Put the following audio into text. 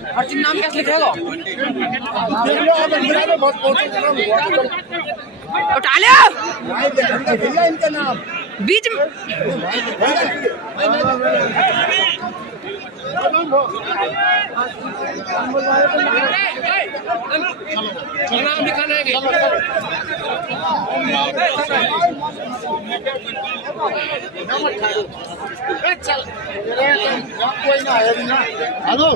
अर्जुन नाम कैसे लिखेगा? उठा लिया इनका नाम बीच में नाम लिखाना है। कोई ना हेलो